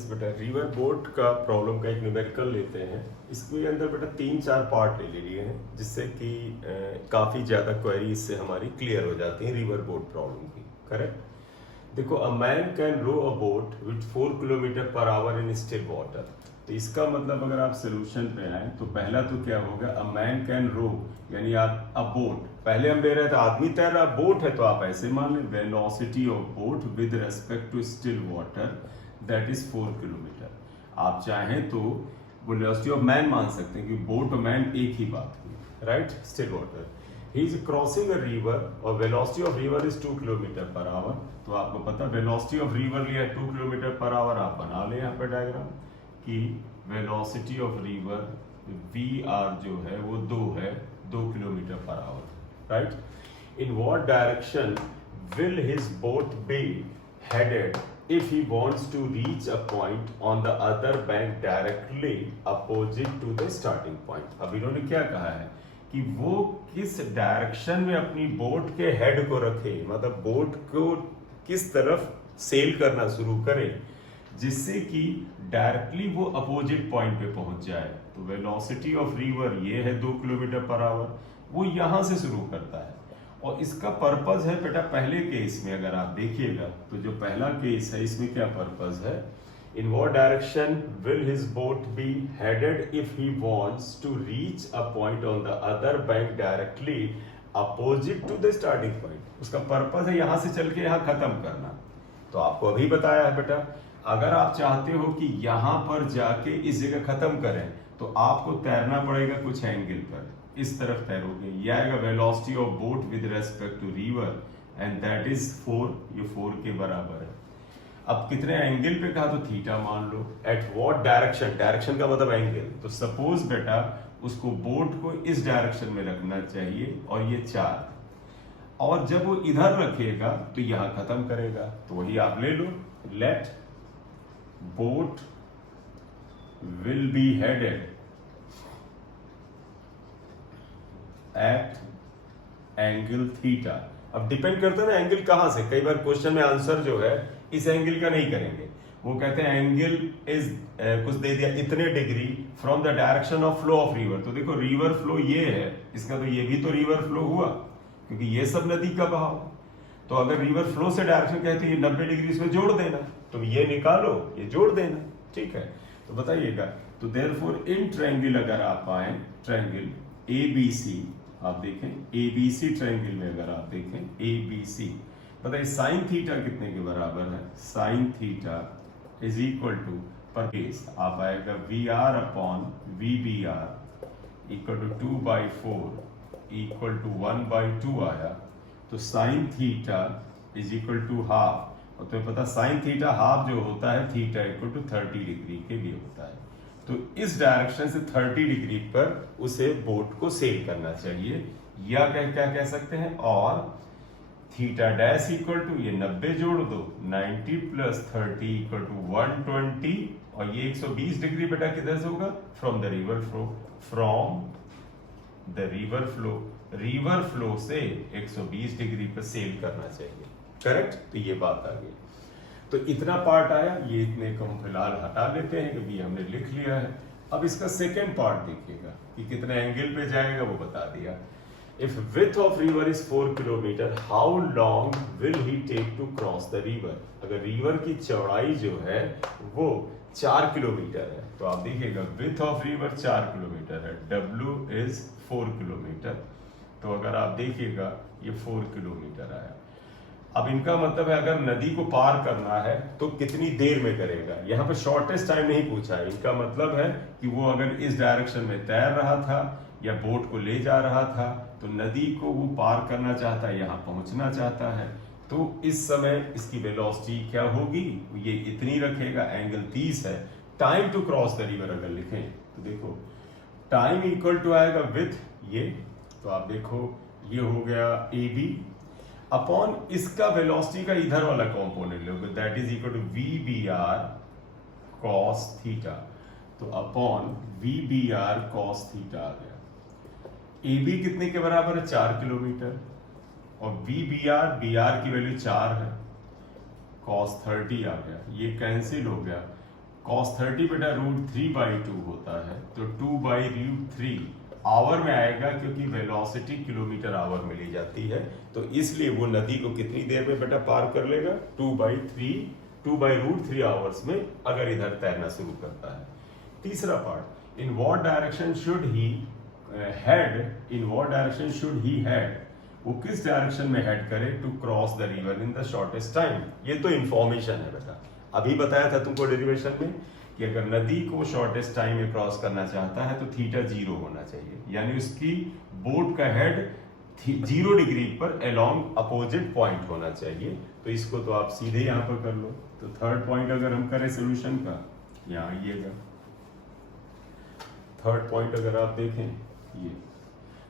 Yes बेटा, river boat का problem का एक न्यूमेरिकल लेते हैं। इसके अंदर बेटा 3-4 पार्ट ले लिए हैं, जिससे कि काफ़ी ज़्यादा क्वेरी इससे हमारी क्लियर हो जाती है रिवर बोट प्रॉब्लम की। करेक्ट। देखो, a man can row a boat with 4 kilometre per hour in still water. तो इसका मतलब अगर आप सोल्यूशन पे आए तो पहला तो क्या होगा, अ मैन कैन रो यानी आप अ बोट, पहले हम ले रहे थे आदमी तैर रहा, बोट है तो आप ऐसे मान लें velocity of boat with respect to still water that is 4 kilometre. आप चाहें तो वेलोसिटी ऑफ मैन मान सकते हैं कि बोट और मैन एक ही बात हुई, right. Still water, he is crossing a river और velocity of river is 2 kilometre per hour. तो आपको पता वेलोसिटी ऑफ रिवर लिया 2 किलोमीटर पर आवर, आप बना लें यहाँ पर डायग्राम कि velocity of river V R जो है वो 2 है, 2 kilometre per hour, right. In what direction will his boat be headed if he wants to reach a point on the other bank directly opposite to the starting point। अब इन्होंने क्या कहा है कि वो किस डायरेक्शन में अपनी बोट के हेड को रखे, मतलब बोट को किस तरफ सेल करना शुरू करे जिससे कि डायरेक्टली वो अपोजिट पॉइंट पे पहुंच जाए। तो वेलोसिटी ऑफ रिवर ये है 2 किलोमीटर पर आवर, वो यहां से शुरू करता है। और इसका पर्पज है बेटा, पहले केस में अगर आप देखिएगा तो जो पहला केस है इसमें क्या पर्पज है, in what direction will his boat be headed if he wants to reach a point on the other bank directly opposite to the starting point. उसका पर्पज है यहां से चल के यहां खत्म करना। तो आपको अभी बताया है बेटा, अगर आप चाहते हो कि यहां पर जाके इस जगह खत्म करें तो आपको तैरना पड़ेगा कुछ एंगल पर, इस तरफ तैरोगे, ये आएगा velocity of boat with respect to river and that is 4, ये 4 के बराबर है। अब कितने एंगल पे कहा तो थीटा मान लो। एट व्हाट डायरेक्शन, डायरेक्शन का मतलब एंगल, तो सपोज बेटा उसको बोट को इस डायरेक्शन में रखना चाहिए और ये 4, और जब वो इधर रखेगा तो यहां खत्म करेगा। तो वही आप ले लो, let boat will be headed at angle theta. अब डिपेंड करता है ना एंगल कहां से, कई बार क्वेश्चन में आंसर जो है इस एंगल का नहीं करेंगे, वो कहते हैं एंगल इज कुछ दे दिया इतने degree from the direction of flow of river. तो देखो रिवर फ्लो ये है, इसका तो ये भी तो रिवर फ्लो हुआ क्योंकि ये सब नदी का बहाव। तो अगर रिवर फ्लो से डायरेक्शन कहते हैं ये 90 डिग्री इसमें जोड़ देना, तो ये निकालो ये जोड़ देना, ठीक है। तो बताइएगा, तो देयरफॉर इन ट्रायंगल अगर आप आए, ट्रायंगल ABC आप देखें, ABC ट्रायंगल में अगर आप देखें ABC, बताइए साइन थीटा कितने के बराबर है, sine theta is equal to पर केस आप आएगा VR upon VBR equal to 2/4 equal to 1/2 आया। तो sine theta is equal to half, और तुम्हें पता साइन थीटा हाफ जो होता है थीटा इक्वल टू 30 डिग्री के लिए होता है। तो इस डायरेक्शन से 30 डिग्री पर उसे बोट को सेल करना चाहिए, या क्या कह सकते हैं, और थीटा डैश इक्वल टू ये 90 जोड़ दो, 90 प्लस 30 इक्वल टू 120, और ये 120 डिग्री बेटा किधर से होगा, from the river flow, from the river flow, river flow से 120 डिग्री पर सेल करना चाहिए, करेक्ट। तो ये बात आ गई। तो इतना पार्ट आया, ये इतने को हम फिलहाल हटा लेते हैं क्योंकि हमने लिख लिया है। अब इसका सेकेंड पार्ट देखिएगा कि कितने एंगल पे जाएगा, वो बता दिया। If width of river is 4 kilometre how long will he take to cross the river. अगर रिवर की चौड़ाई जो है वो 4 किलोमीटर है, तो आप देखिएगा विड्थ ऑफ रिवर 4 किलोमीटर है, W इज 4 किलोमीटर। तो अगर आप देखिएगा ये 4 किलोमीटर आया। अब इनका मतलब है अगर नदी को पार करना है तो कितनी देर में करेगा, यहाँ पे शॉर्टेस्ट टाइम नहीं पूछा है। इनका मतलब है कि वो अगर इस डायरेक्शन में तैर रहा था या बोट को ले जा रहा था तो नदी को वो पार करना चाहता है, यहाँ पहुंचना चाहता है, तो इस समय इसकी वेलोसिटी क्या होगी, ये इतनी रखेगा, एंगल 30 है। Time to cross the river अगर लिखें तो देखो टाइम इक्वल टू आएगा विथ ये, तो आप देखो ये हो गया AB अपॉन इसका वेलोसिटी का इधर वाला कंपोनेंट लोगे that is equal to VBR cos theta, तो अपॉन VBR cos थीटा आ गया। AB कितने के बराबर है, 4 किलोमीटर, और BR की वैल्यू 4 है, cos 30 आ गया, ये कैंसिल हो गया। cos 30 बेटा √3/2 होता है, तो 2/√3 आवर में आएगा, क्योंकि वेलोसिटी किलोमीटर आवर में ली जाती है, तो इसलिए वो नदी को कितनी देर में बेटा पार कर लेगा, 2/√3 आवर्स में, अगर इधर तैरना शुरू करता है। तीसरा part, in what direction should he head, वो किस डायरेक्शन में हेड करे to cross the river in the shortest time. ये तो इंफॉर्मेशन है बेटा, अभी बताया था तुमको डेरिवेशन में कि अगर नदी को शॉर्टेस्ट टाइम में क्रॉस करना चाहता है तो थीटा 0 होना चाहिए, यानी उसकी बोट का हेड 0 डिग्री पर अलोंग अपोजिट पॉइंट होना चाहिए। तो इसको तो आप सीधे यहां पर कर लो। तो थर्ड पॉइंट अगर हम करें सोल्यूशन का, यहां आइएगा, थर्ड पॉइंट अगर आप देखें ये,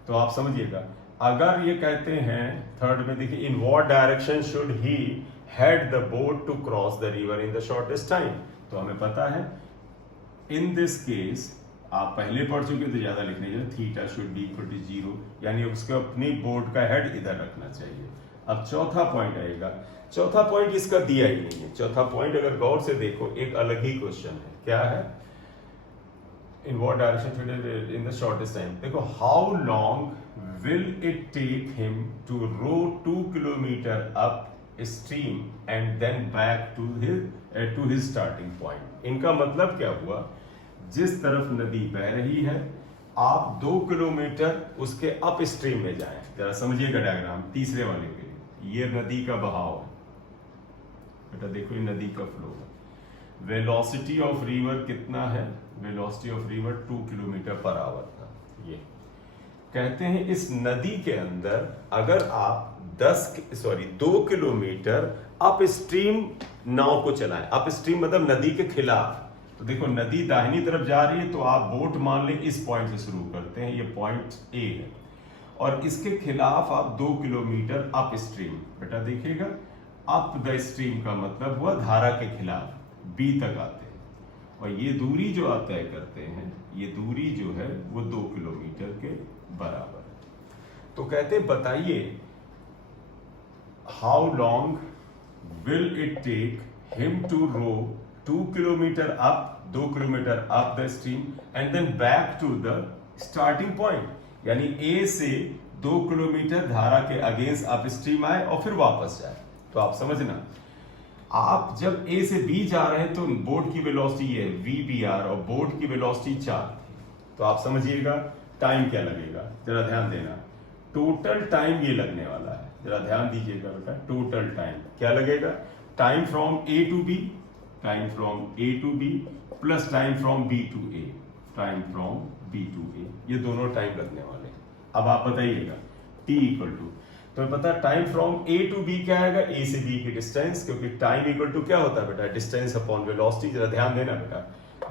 तो आप समझिएगा, अगर ये कहते हैं थर्ड में, देखिए in what direction should he head the boat to cross the river in the shortest time, तो हमें पता है इन दिस केस, आप पहले पढ़ चुके तो ज्यादा लिखने चाहिए, theta should be equal to 0, यानी उसको अपनी बोट का हेड इधर रखना चाहिए। अब चौथा पॉइंट आएगा, चौथा पॉइंट इसका दिया ही नहीं है। चौथा पॉइंट अगर गौर से देखो एक अलग ही क्वेश्चन है, क्या है, in what direction should in the shortest time. देखो, how long will it take him to row 2 kilometre upstream and then back to his starting point. इनका मतलब क्या हुआ, जिस तरफ नदी बह रही है आप 2 किलोमीटर उसके अप स्ट्रीम में जाएं। जरा समझिएगा डायग्राम तीसरे वाले के लिए, ये नदी का बहाव है बेटा, देखो ये नदी का फ्लो है, वेलोसिटी ऑफ रिवर कितना है, velocity of river 2 kilometre per our था। ये कहते हैं इस नदी के अंदर अगर आप 2 किलोमीटर अप स्ट्रीम नाव को चलाएं, अप स्ट्रीम मतलब नदी के खिलाफ, तो देखो नदी दाहिनी तरफ जा रही है तो आप बोट मान लें इस पॉइंट से शुरू करते हैं, ये पॉइंट ए है, और इसके खिलाफ आप 2 किलोमीटर अप स्ट्रीम, बेटा देखिएगा अप द स्ट्रीम का मतलब हुआ धारा के खिलाफ बी तक आते हैं, और ये दूरी जो आप तय करते हैं, ये दूरी जो है वो 2 किलोमीटर के बराबर है। तो कहते बताइए how long will it take him to row 2 kilometre up, 2 kilometre up the stream and then back to the starting point, यानी ए से 2 किलोमीटर धारा के अगेंस्ट अप स्ट्रीम आए और फिर वापस जाए। तो आप समझना, आप जब ए से बी जा रहे हैं तो बोट की वेलोसिटी ये VBR और बोट की वेलोसिटी 4 थी, तो आप समझिएगा टाइम क्या लगेगा, जरा ध्यान देना, टोटल टाइम ये लगने वाला है, जरा ध्यान दीजिएगा बेटा, टोटल टाइम क्या लगेगा, time from A to B, time from A to B plus time from B to A, time from B to A, ये दोनों टाइम लगने वाले हैं। अब आप बताइएगा T इक्वल टू, तो पता time from A to B क्या आएगा, ए से बी की डिस्टेंस, क्योंकि टाइम इक्वल टू क्या होता है बेटा, डिस्टेंस अपॉन वेलोसिटी। जरा ध्यान देना बेटा,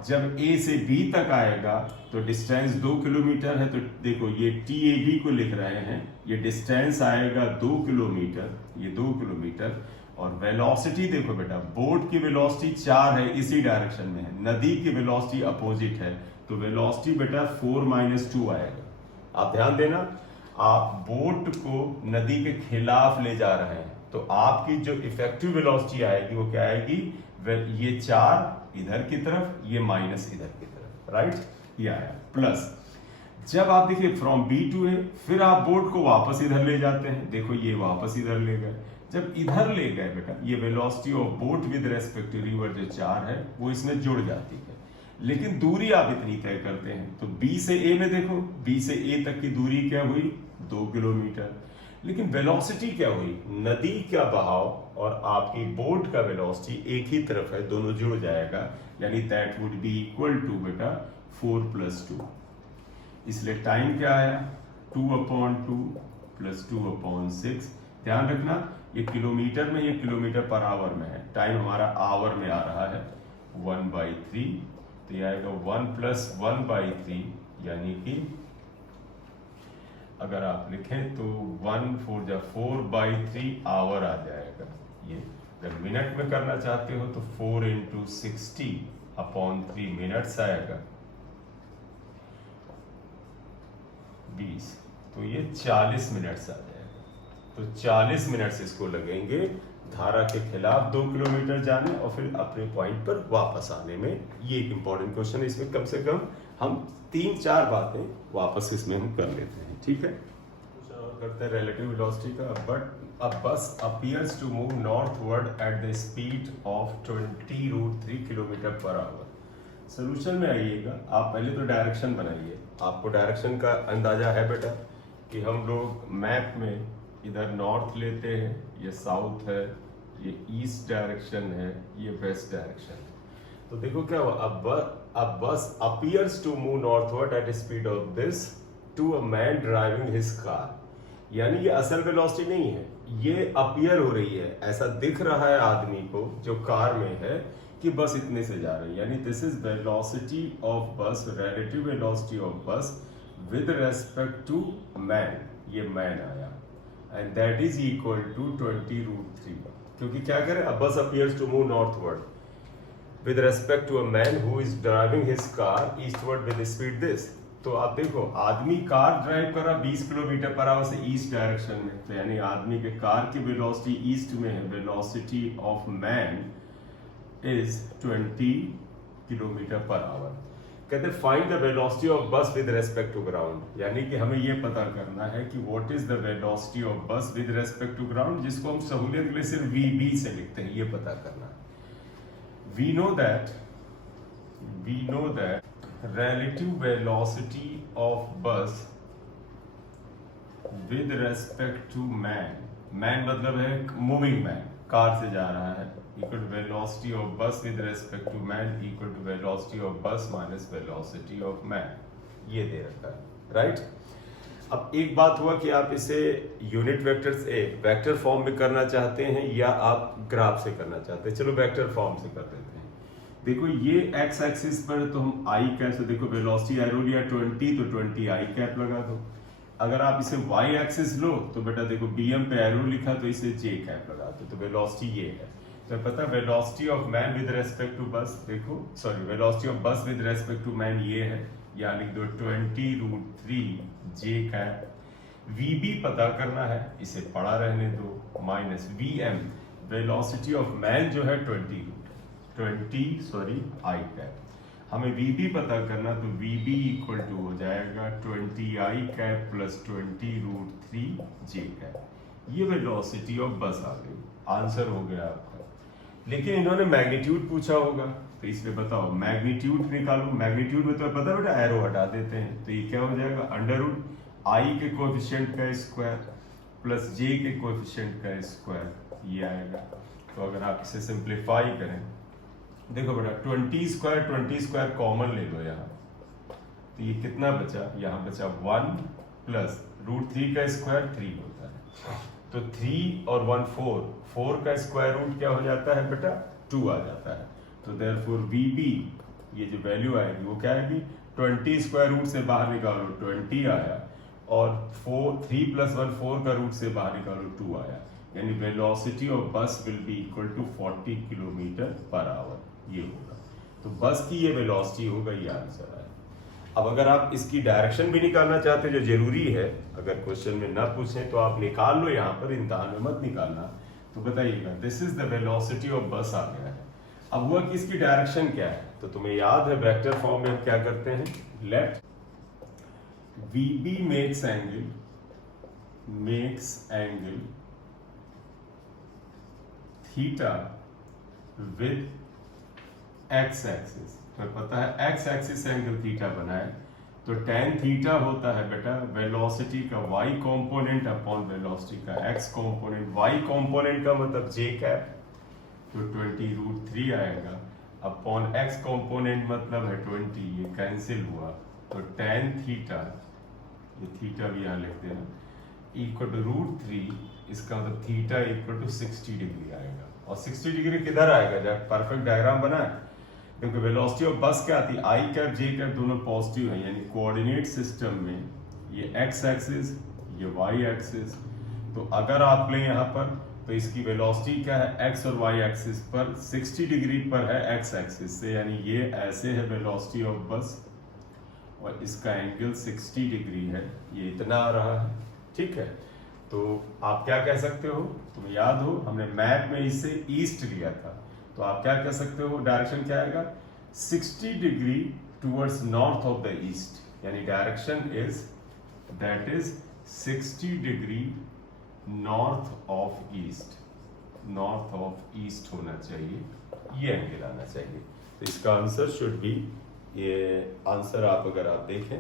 जब ए से बी तक आएगा तो डिस्टेंस 2 किलोमीटर है, तो देखो ये TAB को लिख रहे हैं, ये डिस्टेंस आएगा 2 किलोमीटर, ये 2 किलोमीटर, और वेलोसिटी देखो बेटा, बोट की वेलोसिटी 4 है, इसी डायरेक्शन में है, नदी की वेलोसिटी अपोजिट है, तो वेलोसिटी बेटा 4 - 2 आएगा। आप ध्यान देना, आप बोट को नदी के खिलाफ ले जा रहे हैं, तो आपकी जो इफेक्टिव वेलोसिटी आएगी वो क्या आएगी, ये 4 इधर की तरफ, ये माइनस इधर की तरफ, राइट, ये आया, प्लस जब आप देखिए फ्रॉम बी टू ए, फिर आप बोट को वापस इधर ले जाते हैं, देखो ये वापस इधर ले गए, जब इधर ले गए बेटा, ये velocity of boat with respect to river जो 4 है वो इसमें जुड़ जाती है, लेकिन दूरी आप इतनी तय करते हैं, तो बी से ए में देखो, बी से ए तक की दूरी क्या हुई, 2 किलोमीटर, लेकिन वेलोसिटी क्या हुई, नदी का बहाव और आपकी बोट का वेलोसिटी एक ही तरफ है, दोनों जुड़ जाएगा, यानी that would be equal to बेटा 4 + 2, इसलिए टाइम क्या आया, 2/2 + 2/6। ध्यान रखना ये किलोमीटर में, ये किलोमीटर पर आवर में है, टाइम हमारा आवर में आ रहा है, 1/3, तो ये आएगा 1 + 1/3, यानी कि अगर आप लिखें तो 4/3 आवर आ जाएगा। ये जब मिनट में करना चाहते हो तो 4 × 60/3 मिनट्स आएगा, 20, तो ये 40 मिनट्स आ जाएगा, तो 40 मिनट्स इसको लगेंगे धारा के खिलाफ 2 किलोमीटर जाने और फिर अपने पॉइंट पर वापस आने में। ये एक इंपॉर्टेंट क्वेश्चन है, इसमें कम से कम हम 3-4 बातें वापस इसमें हम कर लेते हैं, ठीक है। करते हैं रिलेटिव वेलोसिटी का। But a bus appears to move northward at the speed of 20√3 kilometre per hour. Solution में आइएगा, आप पहले तो डायरेक्शन बनाइए। आपको डायरेक्शन का अंदाजा है बेटा कि हम लोग मैप में इधर नॉर्थ लेते हैं, ये साउथ है, ये ईस्ट डायरेक्शन है, ये वेस्ट डायरेक्शन है। तो देखो क्या हुआ, अब bus appears to move northward at speed of this to a man driving his car. यानी ये असल वेलोसिटी नहीं है, ये अपीयर हो रही है, ऐसा दिख रहा है आदमी को जो कार में है कि बस इतने से जा रही है। यानी this is velocity of bus, relative velocity of bus with respect to man. ये मैन आया and that is equal to 20√3। क्योंकि क्या करें, अब bus appears to move northward with respect to a man who is driving his car eastward with speed this. तो आप देखो, आदमी कार ड्राइव कर रहा 20 किलोमीटर पर आवर से ईस्ट डायरेक्शन में, तो यानी आदमी के कार की वेलोसिटी ईस्ट में है। Velocity of man is 20 kilometre per our. कहते find the velocity of bus with respect to ground. यानी कि हमें यह पता करना है कि what is the velocity of bus with respect to ground, जिसको हम सहूलियत के लिए सिर्फ VB से लिखते हैं। ये पता करना है। We know that relative velocity of bus with respect to man मतलब है moving man, कार से जा रहा है, equal to velocity of bus with respect to man equal to velocity of bus minus velocity of man। ये दे रखा है, right. अब एक बात हुआ कि आप इसे यूनिट वेक्टर से वेक्टर फॉर्म में करना चाहते हैं या आप ग्राफ से करना चाहते हैं। चलो वेक्टर फॉर्म से कर देते हैं। देखो ये एक्स एक्सिस पर तो हम आई कैप से, देखो वेलोसिटी एरो लिया 20, तो 20 आई कैप लगा दो। अगर आप इसे वाई एक्सिस लो तो बेटा देखो BM पे एरो लिखा तो इसे जे कैप लगा दो, तो वेलोसिटी ये है। तो पता velocity of man with respect to bus, देखो sorry velocity of bus with respect to man ये है, या लिख दो 20√3 जे कैप। VB पता करना है, इसे पड़ा रहने दो, minus VM velocity of man जो है 20 आई कैप। हमें VB पता करना, तो VB इक्वल टू हो जाएगा 20 आई कैप प्लस 20√3 जे कैप। ये वेलोसिटी ऑफ बस आ गई, आंसर हो गया आपका। लेकिन इन्होंने मैग्नीट्यूड पूछा होगा, तो इसमें बताओ मैग्नीट्यूड निकालो। मैग्नीट्यूड में तो पता बेटा एरो हटा देते हैं, तो ये क्या हो जाएगा, अंडररूट आई के कोएफिशिएंट का स्क्वायर प्लस जे के कोएफिशिएंट का स्क्वायर, ये आएगा। तो अगर आप इसे सिंप्लीफाई करें, देखो बेटा 20 स्क्वायर कॉमन ले लो यहाँ, तो ये कितना बचा, यहाँ बचा 1 प्लस √3 का स्क्वायर 3 होता है, तो 3 और 1 4 का स्क्वायर रूट क्या हो जाता है बेटा 2 आ जाता है। तो देयरफॉर VB ये जो वैल्यू आएगी वो क्या आएगी, 20 स्क्वायर रूट से बाहर निकालो 20 आया, और 3 + 1 4 का रूट से बाहर निकालो 2 आया। यानी velocity of bus will be equal to 40 kilometre per hour, ये होगा। तो बस की ये वेलोसिटी होगा, ये आंसर है। अब अगर आप इसकी डायरेक्शन भी निकालना चाहते हैं, जो जरूरी है, अगर क्वेश्चन में ना पूछें तो आप निकाल लो, यहाँ पर इम्तिहान में मत निकालना। तो बताइएगा this is the velocity of बस आ गया है। अब हुआ कि इसकी डायरेक्शन क्या है, तो तुम्हें याद है वेक्टर फॉर्म में हम क्या करते हैं, let VB makes angle theta with X axis. तो पता है एक्स एक्सिस एंगल थीटा बनाए तो tan थीटा होता है बेटा वेलोसिटी का y कंपोनेंट अपॉन वेलोसिटी का x कंपोनेंट। y कंपोनेंट का मतलब j कैप, तो 20√3 आएगा, अपॉन x कंपोनेंट मतलब है 20, ये कैंसिल हुआ, तो tan थीटा, ये थीटा भी यहाँ लिखते हैं, इक्वल टू √3, इसका मतलब थीटा इक्वल टू 60 डिग्री आएगा। और 60 डिग्री किधर आएगा, जब परफेक्ट डायग्राम बना है, क्योंकि वेलोसिटी ऑफ बस क्या आती है, आई कैप जे कैप दोनों पॉजिटिव है, यानी कोऑर्डिनेट सिस्टम में ये एक्स एक्सिस ये वाई एक्सिस। तो अगर आप लें यहाँ पर, तो इसकी वेलोसिटी क्या है, एक्स और वाई एक्सिस पर 60 डिग्री पर है एक्स एक्सिस से, यानी ये ऐसे है वेलोसिटी ऑफ बस, और इसका एंगल 60 डिग्री है, ये इतना आ रहा है, ठीक है। तो आप क्या कह सकते हो, तुम्हें याद हो हमने मैप में इसे ईस्ट लिया था, तो आप क्या कह सकते हो, डायरेक्शन क्या आएगा, 60 degree towards north of the east, यानी direction is that is 60 degree north of east, north of east होना चाहिए, ये एंगल आना चाहिए। तो इसका आंसर शुड बी, ये आंसर आप अगर आप देखें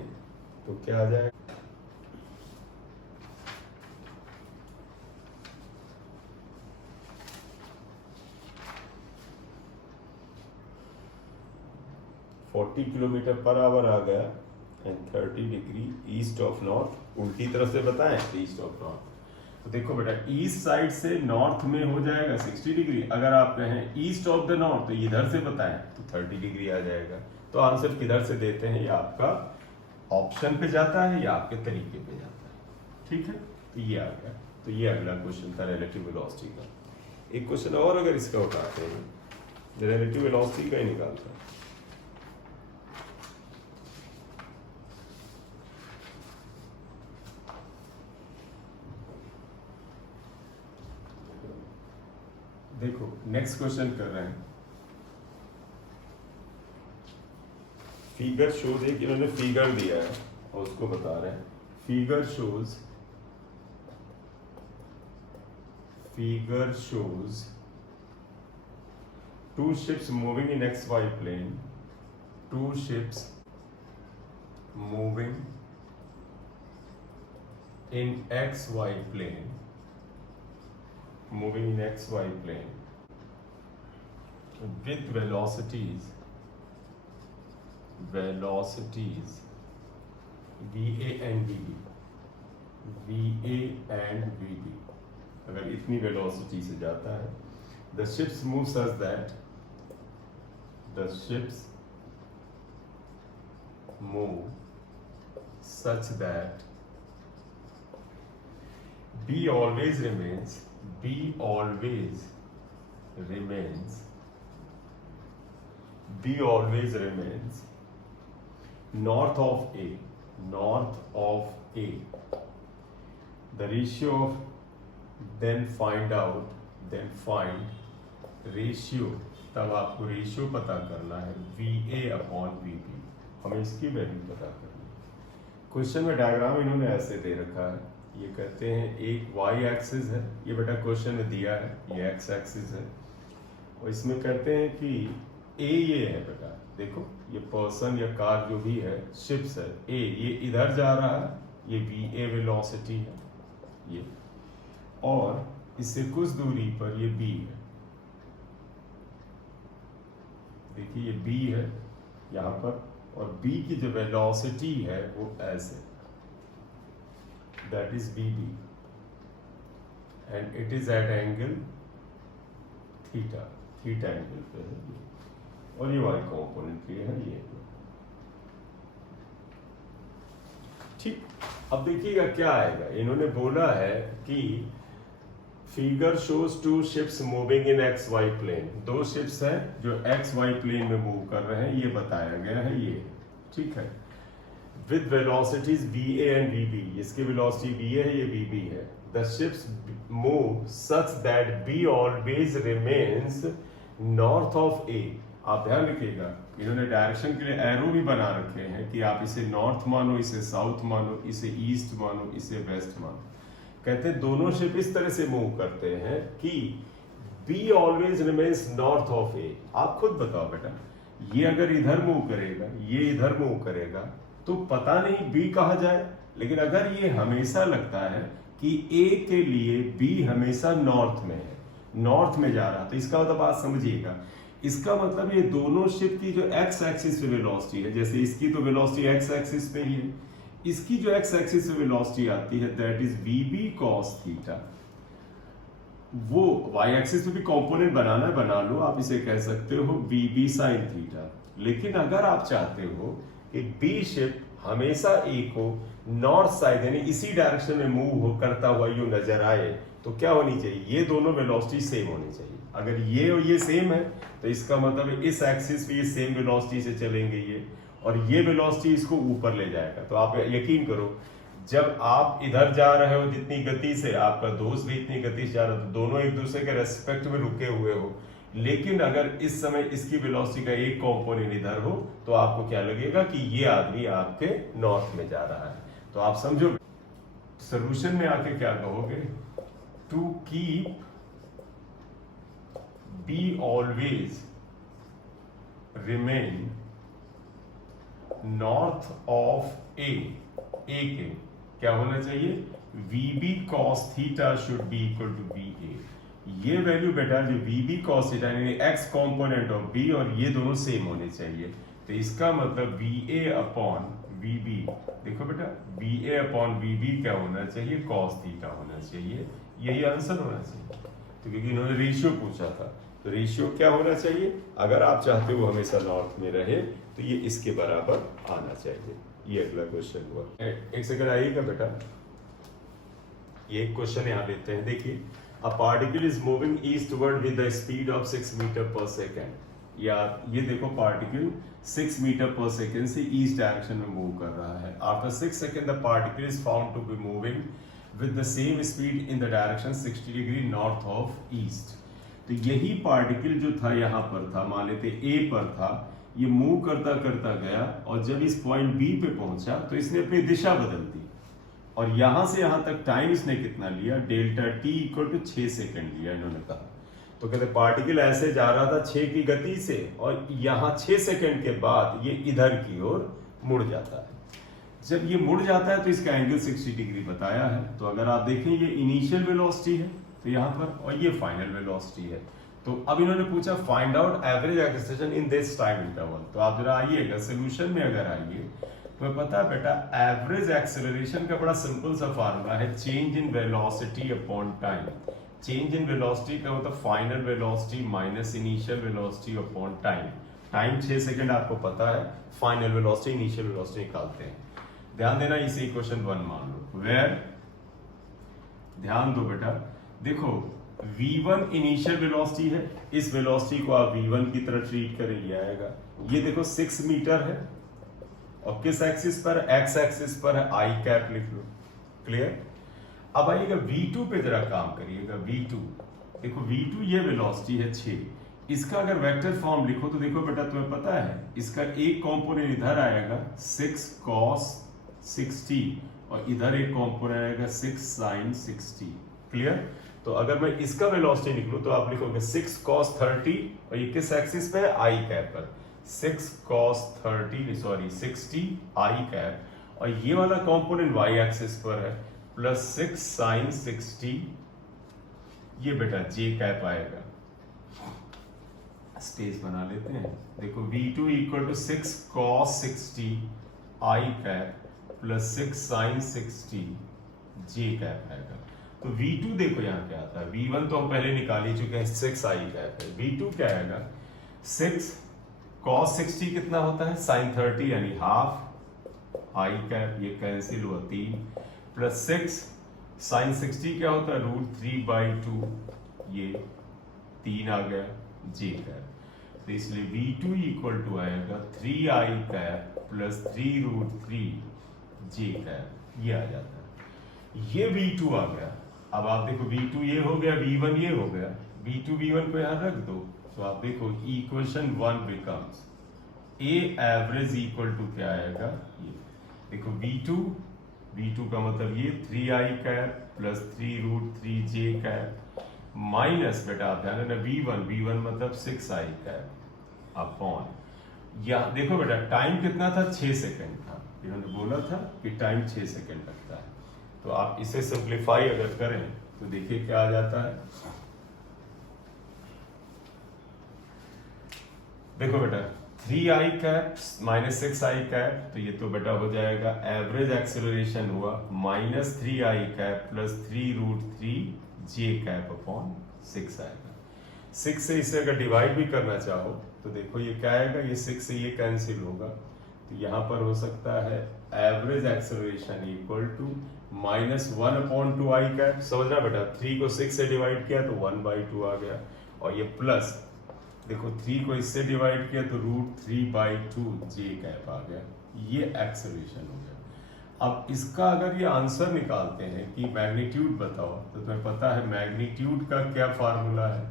तो क्या आ जाएगा, $40 किलोमीटर पर आवर आ गया and 30 degree east of north, उल्टी तरफ से बताएं ईस्ट ऑफ नॉर्थ। तो देखो बेटा ईस्ट साइड से नॉर्थ में हो जाएगा 60 डिग्री, अगर आप कहें ईस्ट ऑफ द नॉर्थ तो इधर से बताएं तो 30 डिग्री आ जाएगा। तो आंसर किधर से देते हैं, ये आपका ऑप्शन पे जाता है या आपके तरीके पे जाता है, ठीक है। तो ये आ गया, तो ये अगला क्वेश्चन था रिलेटिव वेलोसिटी का। एक क्वेश्चन और अगर इसका उठाते हैं, रिलेटिव वेलोसिटी का ही निकालते हैं। देखो नेक्स्ट क्वेश्चन कर रहे हैं, फिगर शोज, एक इन्होंने फिगर दिया है और उसको बता रहे हैं, figure shows two ships moving in XY plane, two ships moving in XY plane, moving in XY plane with velocities VA and VB, अगर इतनी वेलोसिटी से जाता है, the ships move such that B always remains north of A. The ratio of find ratio, तब आपको ratio पता करना है VA अपॉन VB, हमें इसकी वैल्यू पता करनी है। क्वेश्चन में डायग्राम इन्होंने ऐसे दे रखा है, ये कहते हैं एक y एक्सिस है, ये बेटा क्वेश्चन में दिया है, ये x एक्सिस है, और इसमें कहते हैं कि A ये है बेटा, देखो ये पर्सन या कार जो भी है, शिप्स है, A ये इधर जा रहा है, ये VA वेलोसिटी है ये, और इससे कुछ दूरी पर ये B है, देखिए ये B है यहाँ पर, और B की जो वेलोसिटी है वो ऐसे, that is BB and it is at angle theta angle पे है, और ये y कॉम्पोनेंट पे है ये, ठीक। अब देखिएगा क्या आएगा, इन्होंने बोला है कि figure shows two ships moving in XY plane, दो शिप्स हैं जो XY प्लेन में मूव कर रहे हैं, ये बताया गया है, ये ठीक है, with velocities VA and VB, इसकी velocity VA है, ये VB है। The ships move such that B always remains north of A। आप ध्यान रखिएगा, इन्होंने डायरेक्शन के लिए एरो भी बना रखे हैं कि आप इसे नॉर्थ मानो, इसे साउथ मानो, इसे ईस्ट मानो, इसे वेस्ट मानो। कहते हैं दोनों शिप इस तरह से मूव करते हैं कि B always remains north of A। आप खुद बताओ बेटा, ये अगर इधर मूव करेगा, ये इधर मूव करेगा, तो पता नहीं B कहाँ जाए, लेकिन अगर ये हमेशा लगता है कि A के लिए B हमेशा नॉर्थ में है, नॉर्थ में जा रहा, तो इसका मतलब बात समझिएगा, इसका मतलब ये दोनों शिप की जो x एक्सिस पे वेलोसिटी है, जैसे इसकी तो वेलोसिटी x एक्सिस पे ही है, इसकी जो x एक्सिस पे वेलोसिटी आती है that is VB cos theta, वो y एक्सिस पे भी कंपोनेंट बनाना है बना लो, आप इसे कह सकते हो VB sin थीटा। लेकिन अगर आप चाहते हो कि B शिप हमेशा A को नॉर्थ साइड यानी इसी डायरेक्शन में मूव हो करता हुआ यूं नजर आए, तो क्या होनी चाहिए, ये दोनों वेलोसिटी सेम होनी चाहिए। अगर ये और ये सेम है तो इसका मतलब इस एक्सिस पे ये सेम वेलोसिटी से चलेंगे ये, और ये वेलोसिटी इसको ऊपर ले जाएगा। तो आप यकीन करो, जब आप इधर जा रहे हो जितनी गति से, आपका दोस्त भी इतनी गति से जा रहा है, तो दोनों एक दूसरे के रेस्पेक्ट में रुके हुए हो। लेकिन अगर इस समय इसकी वेलोसिटी का एक कंपोनेंट इधर हो तो आपको क्या लगेगा कि ये आदमी आपके नॉर्थ में जा रहा है। तो आप समझो सोल्यूशन में आके क्या कहोगे, to keep B always remain north of A के क्या होना चाहिए, VB cos theta should be equal to VA। ये वैल्यू बेटा जो VB cos थीटा यानी x कंपोनेंट ऑफ B और ये दोनों सेम होने चाहिए। तो इसका मतलब VA अपॉन VB, देखो बेटा VA अपॉन VB क्या होना चाहिए, cos थीटा होना चाहिए। यही आंसर होना चाहिए। तो क्योंकि इन्होंने रेशियो पूछा था, तो रेशियो क्या होना चाहिए, अगर आप चाहते हो हमेशा नॉर्थ में रहे तो ये इसके बराबर आना चाहिए। ये अगला क्वेश्चन हुआ। एक सेकंड आइएगा बेटा, ये एक क्वेश्चन यहाँ लेते हैं। देखिए, a particle is moving eastward with the speed of 6 metre per second. या ये देखो पार्टिकल 6 मीटर पर सेकेंड से ईस्ट डायरेक्शन में मूव कर रहा है। After 6 second the particle is found to be moving with the same speed in the direction 60 degree north of east. तो यही पार्टिकल जो था यहाँ पर था, मान लेते ए पर था, ये मूव करता करता गया और जब इस पॉइंट बी पे पहुंचा तो इसने अपनी दिशा बदल दी और यहां से यहां तक टाइम इसने कितना लिया, delta t equal to 6 second लिया इन्होंने कहा। तो कहते पार्टिकल ऐसे जा रहा था 6 की गति से और यहाँ 6 सेकेंड के बाद ये इधर की ओर मुड़ जाता है। जब ये मुड़ जाता है तो इसका एंगल 60 डिग्री बताया है। तो अगर आप देखें ये इनिशियल वेलोसिटी है तो यहाँ पर, और ये फाइनल वेलोसिटी है। तो अब इन्होंने पूछा find out average acceleration in this time interval. तो आप जरा आइएगा सोल्यूशन में, अगर आइए तो पता है बेटा एवरेज एक्सेलरेशन का बड़ा सिंपल सा फार्मूला है, change in velocity upon time. Change in velocity का मतलब final velocity minus initial velocity upon time. Time 6 second आपको पता है, फाइनल वेलोसिटी इनिशियल वेलोसिटी निकालते हैं। ध्यान देना, इसे क्वेश्चन 1 मान लो। वेयर, ध्यान दो बेटा, देखो V1 इनिशियल वेलोसिटी है, इस वेलोसिटी को आप V1 की तरह ट्रीट करें, ये आएगा। ये देखो 6 मीटर है और किस एक्सिस पर, एक्स एक्सिस पर है, आई कैप लिख लो। क्लियर। अब आइएगा V2 पे जरा काम करिएगा। V2 देखो, V2 ये वेलोसिटी है 6, इसका अगर वेक्टर फॉर्म लिखो तो देखो बेटा तुम्हें पता है इसका एक कंपोनेंट इधर आएगा 6 cos 60 और इधर एक कंपोनेंट आएगा 6 sin 60। क्लियर। तो अगर मैं इसका वेलोसिटी निकलूं तो आप लिखोगे 6 cos 30 और ये किस एक्सिस पे है, आई कैप पर। 6 cos 60 आई कैप और ये वाला कंपोनेंट वाई एक्सिस पर है प्लस 6 sin 60, ये बेटा जे कैप आएगा। स्पेस बना लेते हैं। देखो V2 equal to 6 cos 60 i cap plus 6 sin 60 j cap आएगा। तो V2 देखो यहाँ क्या आता है, V1 तो हम पहले निकाल ही चुके हैं, 6 आई कैप है। V2 क्या आएगा, 6 cos 60 कितना होता है, sin 30 यानी हाफ आई कैप, ये कैंसिल हुआ 3, प्लस 6 sin 60 क्या होता है, √3/2, ये 3 आ गया जे कैप। तो इसलिए V2 इक्वल टू आएगा 3 आई कैप प्लस 3√3 जे कैप, ये आ जाता है। ये V2 आ गया। अब आप देखो V2 ये हो गया, V1 ये हो गया, V2 V1 को यहाँ रख दो तो आप देखो equation 1 becomes A average equal to क्या आएगा, ये देखो V2 का मतलब ये 3i cap plus 3√3 j cap minus बेटा आप ध्यान देना V1 मतलब 6i कैप अपॉन, या देखो बेटा टाइम कितना था, 6 सेकंड था। इन्होंने बोला था कि टाइम 6 सेकंड लगता है। तो आप इसे सिंप्लीफाई अगर करें तो देखिए क्या आ जाता है। देखो बेटा 3i cap minus 6i cap, तो ये तो बेटा हो जाएगा एवरेज एक्सेलरेशन हुआ minus 3i cap plus 3√3 j cap upon 6 आएगा। 6 से इसे अगर डिवाइड भी करना चाहो तो देखो ये क्या आएगा, ये 6 से ये कैंसिल होगा, तो यहाँ पर हो सकता है average acceleration equal to -1/2 i cap. समझ रहा बेटा, 3 को 6 से डिवाइड किया तो 1/2 आ गया, और ये प्लस देखो 3 को इससे डिवाइड किया तो √3/2 जे कैप आ गया। ये एक्सेलरेशन हो गया। अब इसका अगर ये आंसर निकालते हैं कि मैग्नीट्यूड बताओ, तो तुम्हें पता है मैग्नीट्यूड का क्या फार्मूला है।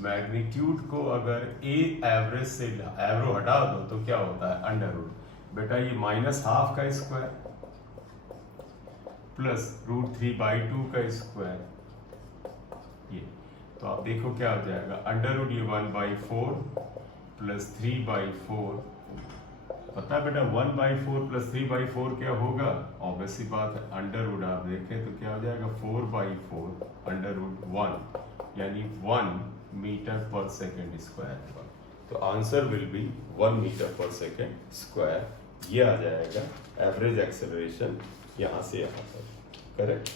मैग्नीट्यूड को अगर ए एवरेज से एवरो हटा दो तो क्या होता है, अंडर रूट। बेटा ये -½ का स्क्वायर प्लस √3/2 का स्क्वायर, ये तो आप देखो क्या हो जाएगा, अंडर रूट ये 1/4 प्लस 3/4। पता है बेटा 1/4 प्लस 3/4 क्या होगा, ऑब्वियस सी बात है, अंडर रूट आप देखें तो क्या हो जाएगा 4/4 अंडर रूट 1, यानी 1 मीटर पर सेकेंड स्क्वायर। तो answer will be 1 metre per second square. ये आ जाएगा एवरेज एक्सेलरेशन यहाँ से यहाँ तक, करेक्ट।